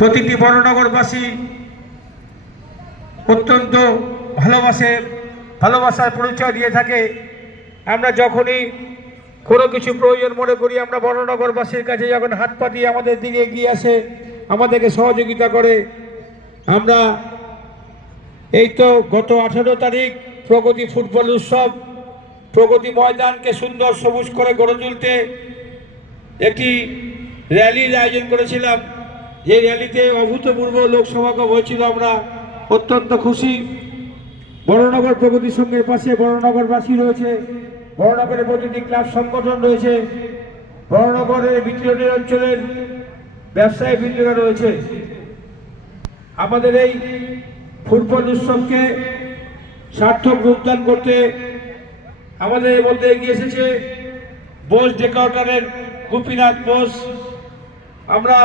প্রতিটি বড়নগরবাসী অত্যন্ত ভালোবাসার পরিচয় দিয়ে থাকে। আমরা যখনই কোনো কিছু প্রয়োজন মনে করি, আমরা বড়নগরবাসীর কাছে যখন হাত পাতি আমাদের দিকে এগিয়ে আসে, আমাদেরকে সহযোগিতা করে। আমরা এই তো গত 18 তারিখ প্রগতি ফুটবল উৎসব, প্রগতি ময়দানকে সুন্দর সবুজ করে গড়ে তুলতে একটি র্যালির আয়োজন করেছিলাম। যে র্যালিতে অভূতপূর্ব লোক সমাগম হয়েছিল। আমরা অত্যন্ত খুশি। বড়নগর প্রগতি সংঘের পাশে বড়নগরবাসী রয়েছে, বড়নগরের প্রতিটি ক্লাব সংগঠন রয়েছে, বড়নগরের বিতরণী অঞ্চলের ব্যবসায়ী বৃন্দরা রয়েছে। আমাদের এই ফুটবল উৎসবকে সার্থক রূপদান করতে আমাদের মধ্যে এগিয়ে এসেছে বোস ডেকাউটারের গোপীনাথ বোস। আমরা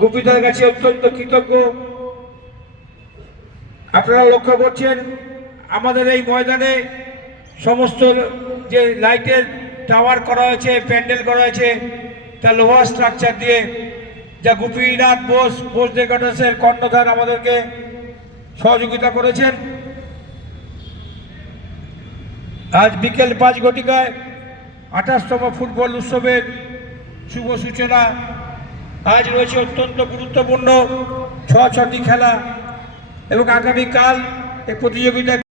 গোপীদার কাছে অত্যন্ত কৃতজ্ঞ। আপনারা লক্ষ্য করছেন আমাদের এই ময়দানে সমস্ত যে লাইটের টাওয়ার করা হয়েছে, প্যান্ডেল করা হয়েছে, তা লোহার স্ট্রাকচার দিয়ে, যা গোপীনাথ বোস ডেকাউটার্সের কর্ণধার আমাদেরকে সহযোগিতা করেছেন। আজ বিকেল 5 ঘটিকায় 28তম ফুটবল উৎসবের শুভ সূচনা। আজ রয়েছে অত্যন্ত গুরুত্বপূর্ণ 6টি খেলা এবং আগামীকাল এই প্রতিযোগিতা